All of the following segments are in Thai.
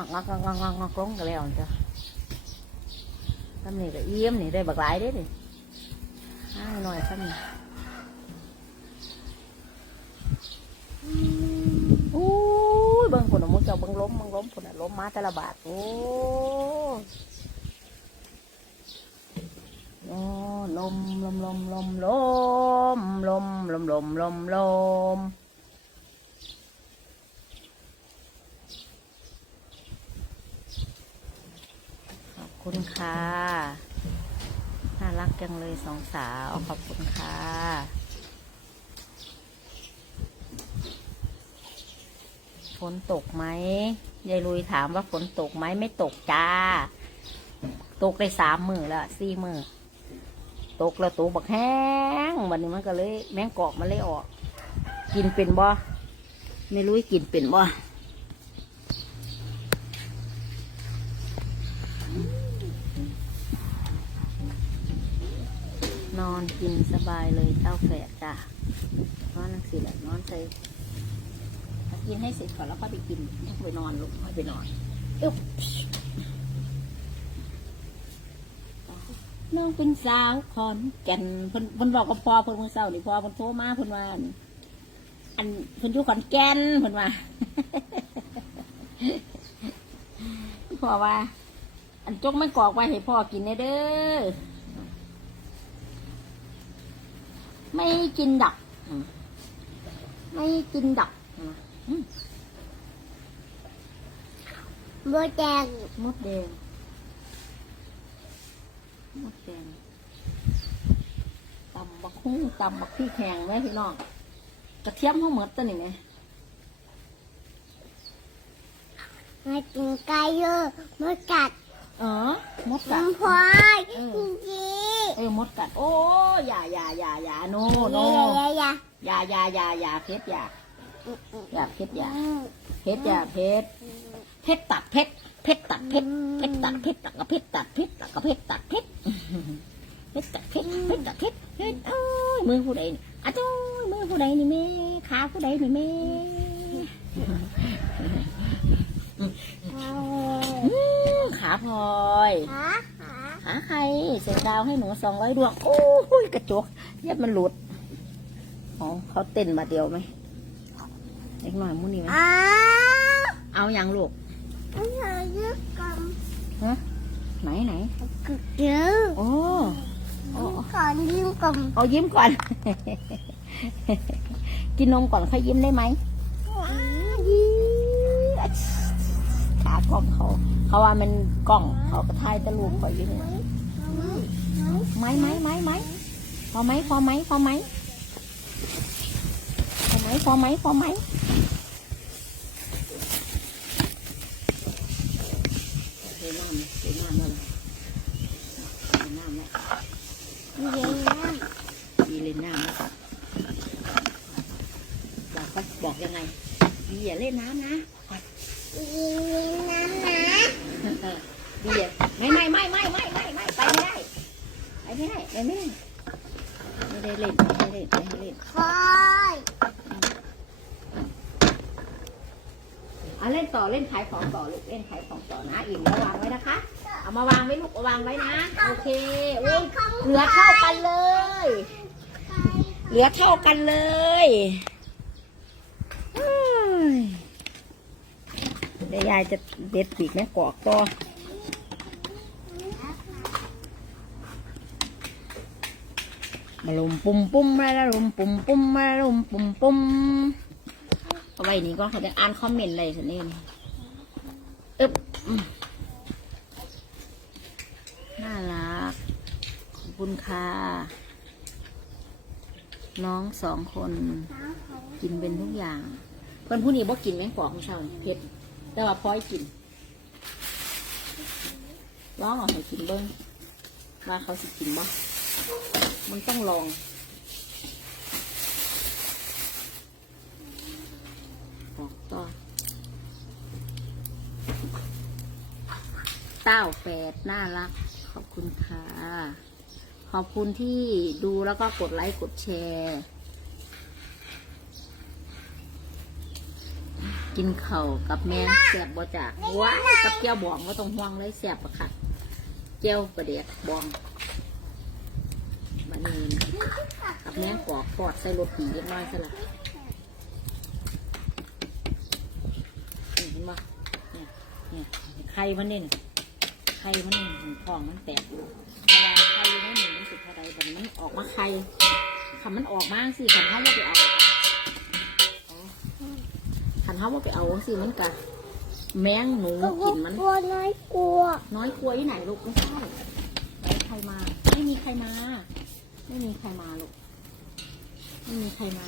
อกงอกงอกงอกงอกงอกลงกันแล้วจ้ะทำนี่ก็เยี่ยมนี่ได้บักหลายเด้ดิห้าหน่อยทำนี่อู้ยเบิ่งผลมุกเจ้าเบิ่งล้มเบิ่งล้มผลล้มมาแต่ละบาทโอ้โอ้ลมลมลมลมลมลมลมลมลมลม ขอบ คุณค่ะ น่ารักจังเลยสองสาวขอบคุณค่ะฝนตกไหมยายลุยถามว่าฝนตกไหมไม่ตกจ้า ตกได้สามมือแล้วสี่มือตกแล้วตกบักแห้งวันนี้มันก็เลย แมงกอกมันเลยออก กินเป็นบ่ไม่รู้กินเป็นบ่ นอนกินสบายเลยเต้าแฝดจ้ะนอนนังสิแหละนอนใส่กินให้เสร็จก่อนแล้วค่อยไปกินแล้วไปนอนลูกไปนอนอึ๊บน้องเป็นสาวขอนแก่นเพิ่นเพิ่นบอกกับพ่อเพิ่นเมื่อเช้านี่พ่อเพิ่นโทรมาเพิ่นว่าอันเพิ่นอยู่ขอนแก่นเพิ่นว่าพ่อว่า อันจกไม่กรอกไว้ให้พ่อกินเด้อ ไม่กินดักอืมไม่กินดักอืมโบแดงมดแดงมดแดงตำบักหุ้งตำบักพี่แข็งไหมพี่น้องกระเทียมเขาหมดตัวนี่ไหมมากินไก่เยอะมากัด เออมดกัน้ดำพลอยเออจริงเออมดกัด โอ้อย่าอย่าอย่าอย่าโนๆโนยายายาอย่าอย่าอย่าอย่าเพชรอย่าอย่าเพชรอย่าอืมเพชรอย่าเพชรเพชรตัดเพชรเพชรตัดเพชรเพชรตัดเพชรตัดกับเพชรตัดเพชรตัดกับเพชรตัดเพชรเพชรตัดเพชรเพชรตัดเพชรเพชรเอ้ยมือผู้ใดนี่อ้าวโจ้ยมือผู้ใดนี่แม่ขาผู้ใดนี่แม่เอาอื้อขาพลอยขาขาขาใครเสียดาวให้หนูสองร้อยดวง โอ้ยกระจกเย็บมันหลุดอ๋อเขาเต้นมาเดียวไหมเล็กหน่อยมุนี่ไหมอ้าวเอาอย่างลูกอันนี้ยืดกันไหนไหนกึกเยอะโอ้โอ้ก่อนยืดกันเอายิ้มก่อน กินนมก่อนค่อยยิ้มได้ไหมขากล้องเขา เขาว่ามันกล้องเขากระทายตะลูกคอยอยู่เนี่ย máy máy máy máy. Kho máy kho máy kho máy. Kho máy kho máy kho máy. Đi lên nam đó บอกบอกยังไงดีอย่าเล่นน้ำนะ đi lên nam nè เล่นไม่ได้เล่นไม่ได้เล่นคอยอะเล่นต่อเล่นขายของต่อลูกเล่นขายของต่อนะอิ่มแล้ววางไว้นะคะ เอามาวางไว้ลูกเอาวางไว้นะ โอเคโอ้ยเหลือเท่ากันเลย เหลือเท่ากันเลยเฮ้ยเดี๋ยวยายจะเด็ดปีกแม่กอกต่อ มาลุมปุ่มปุ่มมาละลุมปุ่มปุ่มมาละลุมปุ่มปุ่มเอาไว้นี่ก็เขาจะอ่านคอมเมนต์อะไรสินี่นี่อึ๊บน่ารัก ขอบคุณค่ะ น้องสองคน กินเป็นทุกอย่าง เพื่อนผู้นี้บ่กินแมงปอของเช้านี่เผ็ดแต่ว่าพลอยกินร้องเอาให้กินเบิ้งว่าเขาสิกินบ่ มันต้องลองบอกต่อเต้าแปดน่ารัก ขอบคุณค่ะ ขอบคุณที่ดูแล้วก็กดไลค์กดแชร์กินเข่ากับแมงแสบบ่จากว้ายกับเกี๊ยวบองก็ต้องห่วงเลยแสบปะค่ะเกี๊ยวประเดียกบอง นี่กับแมงกอกปอดใส่รถผีเล็กน้อยสลับนี่เห็นปะเนี่ยเนี่ยไข่มันนี่นไข่มันนี่มันทองมันแตกอยู่เวลาไข่ในหนึ่งมันสุดเท่าไรแต่มันออกมาไข่คำมันออกมาสิคำเขาว่าไปเอาขันเขาว่าไปเอาสิมันกะแมงหนูกินมันกลัวน้อยกลัวน้อยกลัวที่ไหนลูกไม่ใช่ใครมา ไม่มีใครมา ไม่มีใครมาลูก ไม่มีใครมา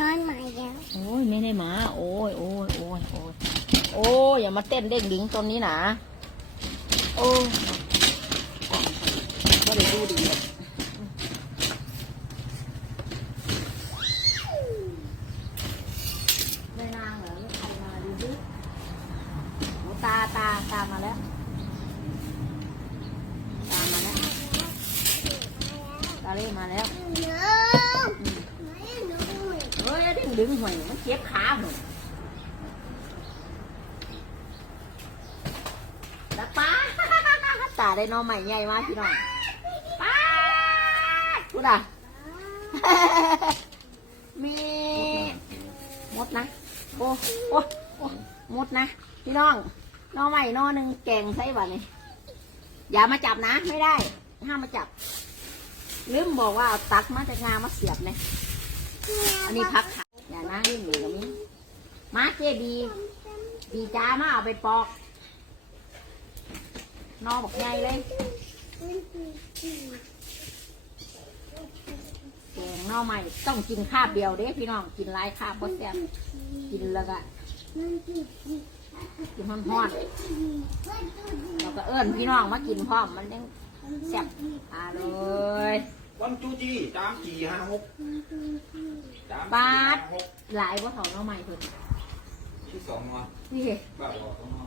น้อยมาแล้วโอ้ยไม่ได้มา โอ้ยโอ้ยโอ้ยโอ้ยโอ้ยอย่ามาเต้นเด้งดิ้งตอนนี้นะ โอ้ยก็เลยดูดีเลยไม่นางเหรอลูกใครมาดูดิโอ้ตาตาตามาแล้ว ตามมาแล้วตา เล่มาแล้วเนื้ออืมไม่หนูเฮ้ยดึงดึงหวยมันเจ็บขาหวยแล้วป้าตาได้น้องใหม่ใหญ่มากพี่น้องป้าพูดอะมีมดนะ โอ้โอ้โอ้มดนะ พี่น้องน้องใหม่น้องหนึ่งแกงใส่บ่นี่อย่ามาจับนะ ไม่ได้ ห้ามมาจับ ลืมบอกว่าเอาตักมาจากงามาเสียบเนี่ยอันนี้พักขาอย่านะเล่นหนูกับมิ้มาเจบีบีจ้ามาเอาไปปอกนอบอกไงเลยแกงนอใหม่ต้องกินคาบเดียวเด้พี่น้องกินหลายคาบเพแซ่บกินแล้วก็กินฮ้อนๆแล้วก็เอิ้นพี่น้องมากินพร้อมมันยัง แซ่บอ่าเลยวันจูจีตามจีห้าหกตามบาทจีห้หกหลายว่าเขาหนอใหม่เพิ่นที่สองมานี่บ้าบอกต้องมา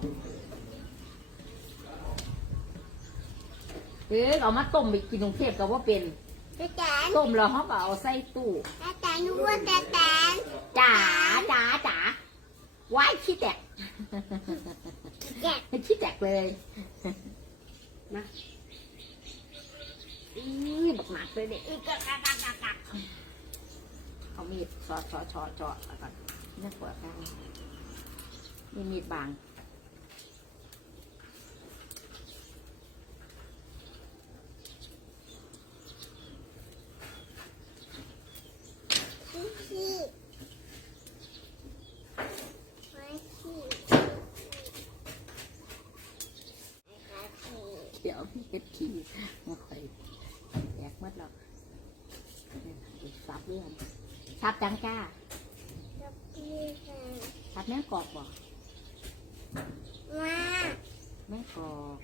เออเอามาต้มไปกินกรุงเทพก็ว่าเป็นแต่แต่ต้มแล้วเขาก็เอาใส่ตู้แต่แต่หนูว่าแต่แต่จ๋าจ๋าจ๋าว้ายขี้แตกแต่ขี้แตกเลยมา อีบักหนักเลยเนี่ยอีกะกะกะกะกเอามีดชอดชอดชอดชอดแล้วก่อนนี่ปวดกันมีมีดบางขี้ไม่ขี้เดี๋ยวเฮ็ดขี้มาคอย กหมดแล้วซับเรื่องซับจังจ้าแล้วพี่ค่ะซับแม่งกรอบบ่มาแม่งกรอบ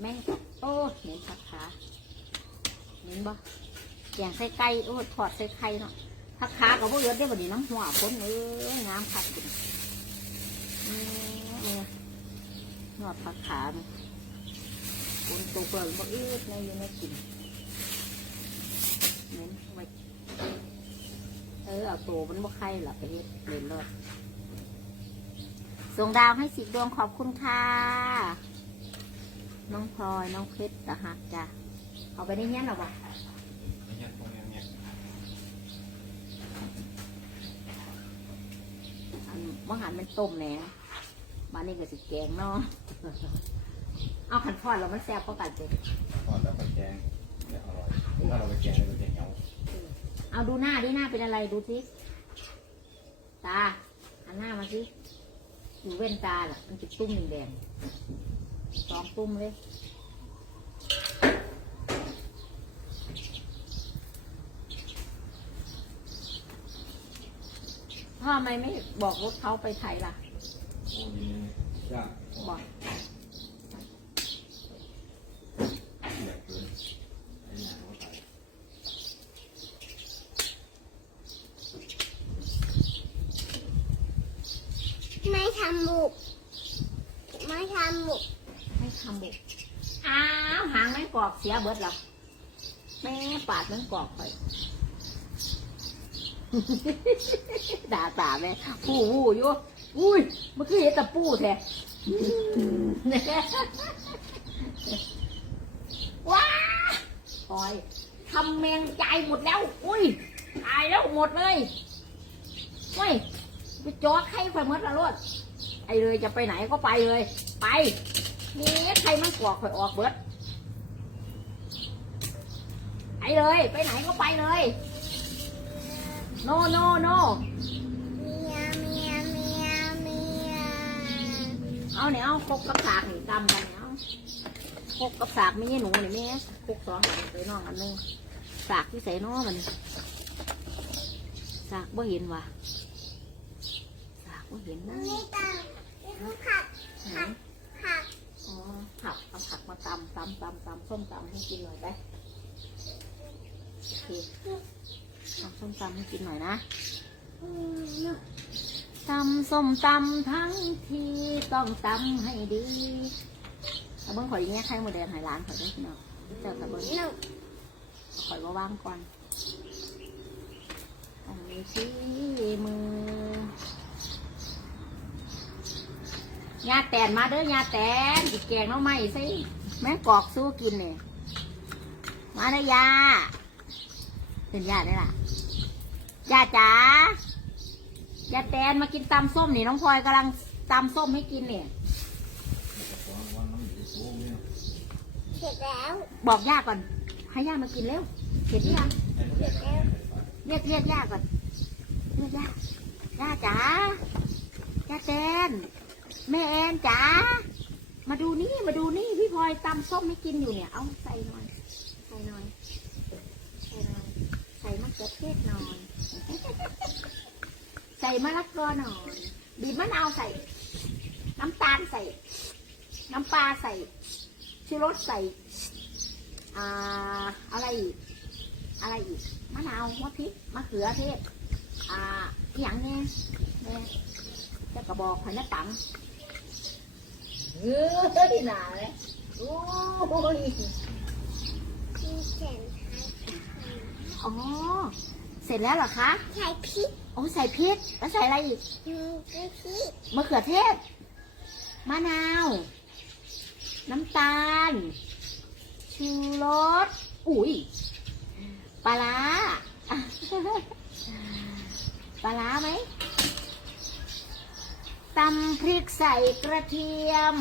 แม่งกรอบโอ้เหม็นผักขาเหม็นบ่แกงใส่ไก่โอ้ทอดใส่ไข่เนาะผักขากับพวกเอือดได้บ่ดีน้ำหัวคนเอ้ยน้ำผักกินนี่เนี่ยนอดผักขาเนี่ย คนตัวเปลือกบ่เอืดในอยู่ในกินเหม็นไว้เออเอาตัวมันบ่ไข่หรอไปเฮ็ดเล่นรอดส่งดาวให้สิบดวงขอบคุณค่ะ น้องพลอยน้องเพชรตะหักจ้ะเอาไปได้เงี้ยหรอวะไม่ใช่พวกนี้เนี่ยอันว่าหันมันต้มแหน่บ้านนี้ก็สิแกงเนาะ เอาขันทอดแล้วมันแซ่บก็กันเจ๊ทอดแล้วก็แกงเนี่ยอร่อยถ้าเราไปแกงเลยมันจะเหนียวเอาดูหน้าดิหน้าเป็นอะไรดูสิตาอันหน้ามาสิอยู่เว้นตาล่ะ มันจะตุ้มแดงๆสองตุ้มเลยพ่อทำไมไม่บอกรถเขาไปไทยล่ะโอ้ยยาก บอก แบบเกินไอ้หนังเขาตาย ไม่ทำ บุกไม่ทำบุกให้ทำบุกอ้าวหางแม่งกอกเสียเบิดหรอแม่ปาดแม่งกอกไปด่าตาแม่ปู้วู้อยู่อุ้ยมันคือเห็นแต่ปู้แท้ว้าปอยทำแมงใจหมดแล้ว อุ้ยตายแล้วหมดเลยเว้ยไปจอดใครไฟมดละรถ ไอเลยจะไปไหนก็ไปเลย ไปนี่ใครมันกวอกข่อยออกเบิดไปเลย ไปไหนก็ไปเลย โนโนโนเมียเมียเมียเมียเอาเนี่ยเอาคกกับสากนี่กำกันเนี่ยเอาคกกับสากไม่ใช่หนูนี่แม่คกสองอันใส่น้องอันหนึงสากที่ใส่น้องมันสากบ่เห็นว่ะ สากบ่เห็นนะนี่ตานี่คือผักไหนผักอ๋อผักเอาผักมาตำตำตำตำส้มตำให้กินหน่อยไปโอเคทำส้มตำให้กินหน่อยนะอืมตำส้มตำทั้งทีต้องตำให้ดีตะเบิ้งข่อยอย่างเงี้ยไข่หมดแดงหายร้านข่อยด้วยพี่น้องเจ้าตะเบิ้งหนูข่อยว่าว่างก่อนต้องมีที่มือ ยาแตนมาเด้อยาแตนอีกแกงหน้องใหม่สิแม่กอกสู้กินเนี่ยมาเด้อยาเป็นยาได้ล่ะยาจ๋ายาแตนมากินตำส้มนี่น้องพลอยกำลังตำส้มให้กินเนี่ยเสร็จแล้วบอกย่าก่อน ให้ย่ามากินเร็วเห็นหรือยังเสร็จแล้วเรียกเรียกย่าก่อนเรียกย่าย่าจ๋าย่าแตน แม่แอนจ๋า มาดูนี่ มาดูนี่ พี่พลอยตำส้มให้กินอยู่เนี่ย เอาใส่หน่อย ใส่หน่อย ใส่หน่อย ใส่มะเขือเทศหน่อย ใส่มะละกอหน่อย บีบมะนาวใส่ น้ำตาลใส่ น้ำปลาใส่ชูรสใส่ อ่า อะไรอีก อะไรอีก มะนาวมะพริก มะเขือเทศ อ่าอหย่างเนี้ยเนี่ยจะกระบอกพันธุ์ปัง เฮ้ยหนาเลยโอ้ยมีเส้นอ๋อ เสร็จแล้วเหรอคะไข่พริกโอ้ใส่พริก แล้วใส่อะไรอีกมีกะทิมะเขือเทศ มะนาว น้ำตาล ชูรส อุ้ย ปลาร้าปลาร้าไหม ตำพริกใส่กระเทียม